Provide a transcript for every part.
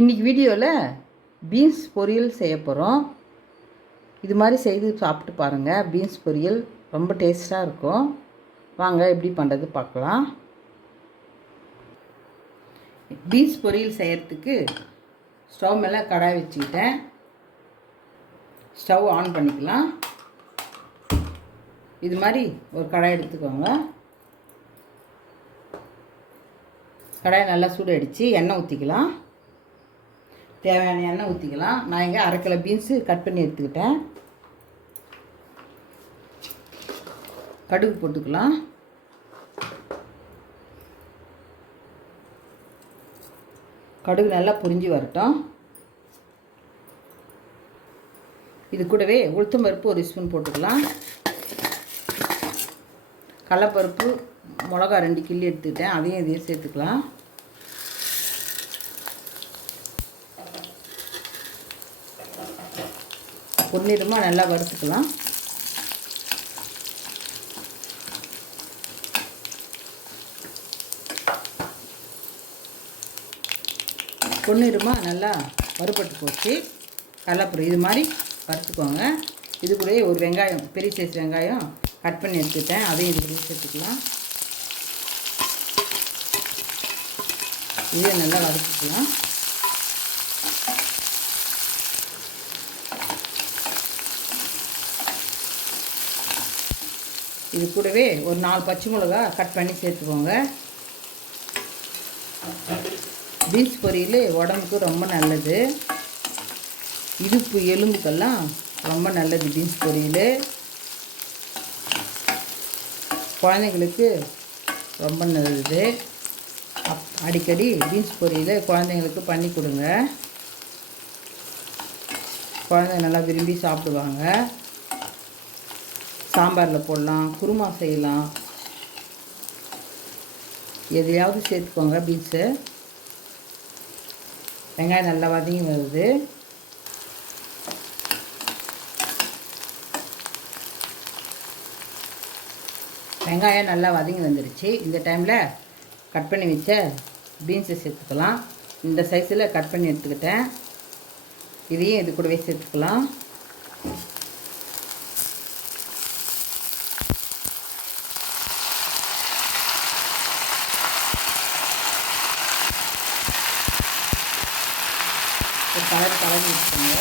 இன்றைக்கி வீடியோவில் பீன்ஸ் பொரியல் செய்ய போகிறோம் இது மாதிரி செய்து சாப்பிட்டு பாருங்கள் பீன்ஸ் பொரியல் ரொம்ப டேஸ்ட்டாக இருக்கும். வாங்க எப்படி பண்ணுறது பார்க்கலாம். பீன்ஸ் பொரியல் செய்கிறதுக்கு ஸ்டவ் மேலே கடாய் வச்சுக்கிட்டேன். ஸ்டவ் ஆன் பண்ணிக்கலாம். இது மாதிரி ஒரு கடாய் எடுத்துக்கோங்க. கடாய் நல்லா சூடு அடித்து எண்ணெய் ஊற்றிக்கலாம் தேவையான எண்ணெய் ஊற்றிக்கலாம் நான் இங்கே அரை கிலோ பீன்ஸு கட் பண்ணி எடுத்துக்கிட்டேன். கடுகு போட்டுக்கலாம். கடுகு நல்லா புரிஞ்சு வரட்டும். இது கூடவே உளுத்தம் பருப்பு ஒரு ஸ்பூன் போட்டுக்கலாம். கடலப்பருப்பு மிளகா ரெண்டு கிள்ளி எடுத்துக்கிட்டேன். அதையும் இதையும் சேர்த்துக்கலாம். பொன்னிறமாக நல்லா வறுத்துக்கலாம். பொன்னிறமாக நல்லா வறுபட்டு போச்சு. கடலப்பருப்பு இது மாதிரி வறுத்துக்கோங்க. இது கூடயே ஒரு வெங்காயம் பெரிய சைஸ் வெங்காயம் கட் பண்ணி எடுத்துட்டேன். அதையும் இது கூட சேர்த்துக்கலாம். இதை நல்லா வறுத்துக்கலாம். இது கூடவே ஒரு நாலு பச்சை மிளகா கட் பண்ணி சேர்த்துக்கோங்க. பீன்ஸ் பொரியல் உடம்புக்கு ரொம்ப நல்லது. இடுப்பு எலும்புக்கெல்லாம் ரொம்ப நல்லது பீன்ஸ் பொரியல். குழந்தைங்களுக்கு ரொம்ப நல்லது. அப் அடிக்கடி பீன்ஸ் பொரியல் குழந்தைங்களுக்கு பண்ணி கொடுங்க. குழந்தைங்க நல்லா விரும்பி சாப்பிடுவாங்க. சாம்பாரில் போடலாம் குருமா செய்யலாம். எதையாவது சேர்த்துக்கோங்க பீன்ஸு வெங்காயம் நல்லா வதங்கி வருது. வெங்காயம் நல்லா வதங்கி வந்துடுச்சு இந்த டைமில் கட் பண்ணி வச்ச பீன்ஸை சேர்த்துக்கலாம். இந்த சைஸில் கட் பண்ணி எடுத்துக்கிட்டேன். இதையும் இது கூடவே சேர்த்துக்கலாம். கலர் கலந்து விட்டுருங்க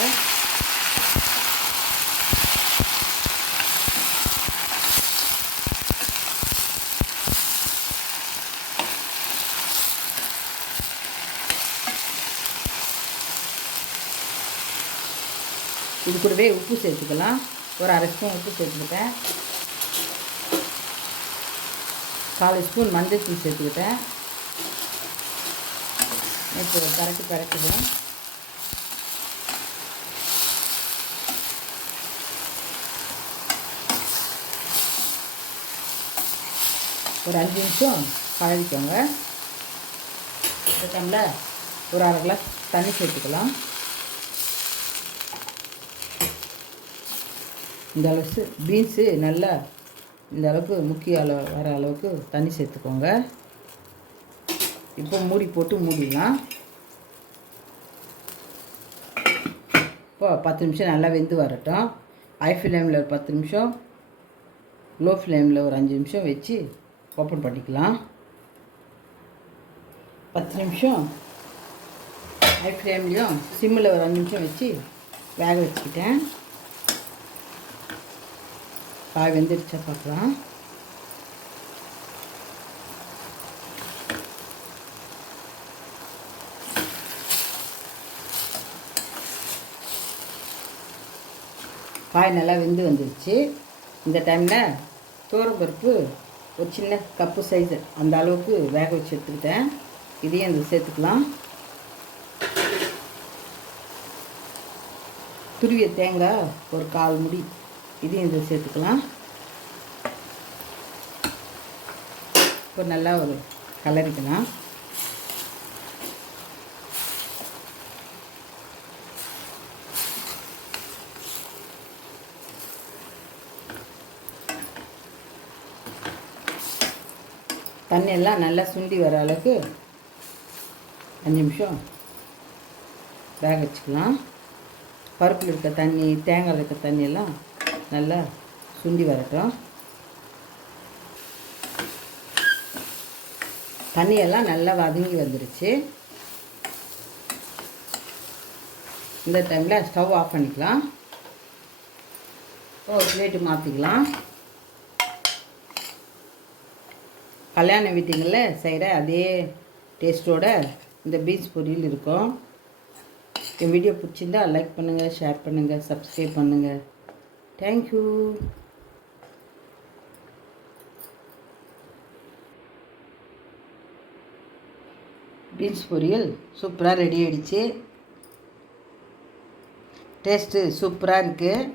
இது கூடவே உப்பு சேர்த்துக்கலாம். ஒரு அரை ஸ்பூன் உப்பு சேர்த்துக்கிட்டேன். கால் ஸ்பூன் மஞ்சள் தூள் சேர்த்துக்கிட்டேன். இப்போ கரெக்டு கரெக்டுதான் ஒரு அஞ்சு நிமிஷம் கழுவிக்கோங்க இந்த டைமில் ஒரு அரை கிளாஸ் தண்ணி சேர்த்துக்கலாம். இந்த அளவுக்கு பீன்ஸு நல்லா இந்த அளவுக்கு முக்கிய அளவு வர அளவுக்கு தண்ணி சேர்த்துக்கோங்க. இப்போ மூடி போட்டு மூடிடலாம். இப்போ பத்து நிமிஷம் நல்லா வெந்து வரட்டும். ஹை ஃப்ளேமில் ஒரு பத்து நிமிஷம் லோ ஃப்ளேமில் ஒரு அஞ்சு நிமிஷம் வச்சு ஓப்பன் பண்ணிக்கலாம். பத்து நிமிஷம் ஹை ஃப்ளேம்லேயும் சிம்மில் ஒரு அஞ்சு நிமிஷம் வச்சு வேக வச்சுக்கிட்டேன். காய் வெந்துடுச்சா பார்க்கலாம். காய் நல்லா வெந்து வந்துடுச்சு இந்த டைமில் பருப்பு ஒரு சின்ன கப்பு சைஸு அந்த அளவுக்கு வேக வச்சு எடுத்துக்கிட்டேன். இதையும் அந்த சேர்த்துக்கலாம். துருவிய தேங்காய் ஒரு கால் முடி. இதையும் இதில் சேர்த்துக்கலாம். இப்போ நல்லா ஒரு கலரிக்கலாம். தண்ணியெல்லாம் நல்லா சுண்டி வர அளவுக்கு அஞ்சு நிமிஷம் வேக வச்சுக்கலாம். பருப்பில் இருக்க தண்ணி தேங்காய் இருக்க தண்ணியெல்லாம் நல்லா சுண்டி வரட்டும். தண்ணியெல்லாம் நல்லா வதங்கி வந்துருச்சு. இந்த டைமில் ஸ்டவ் ஆஃப் பண்ணிக்கலாம். ஒரு பிளேட்டு மாற்றிக்கலாம் கல்யாண வீட்டுங்களில் செய்கிற அதே டேஸ்ட்டோட இந்த பீன்ஸ் பொரியல் இருக்கும். என் வீடியோ பிடிச்சிருந்தா லைக் பண்ணுங்கள் ஷேர் பண்ணுங்கள் சப்ஸ்கிரைப் பண்ணுங்கள் தேங்க்யூ பீன்ஸ் பொரியல் சூப்பராக ரெடி ஆகிடுச்சு டேஸ்ட்டு சூப்பராக இருக்குது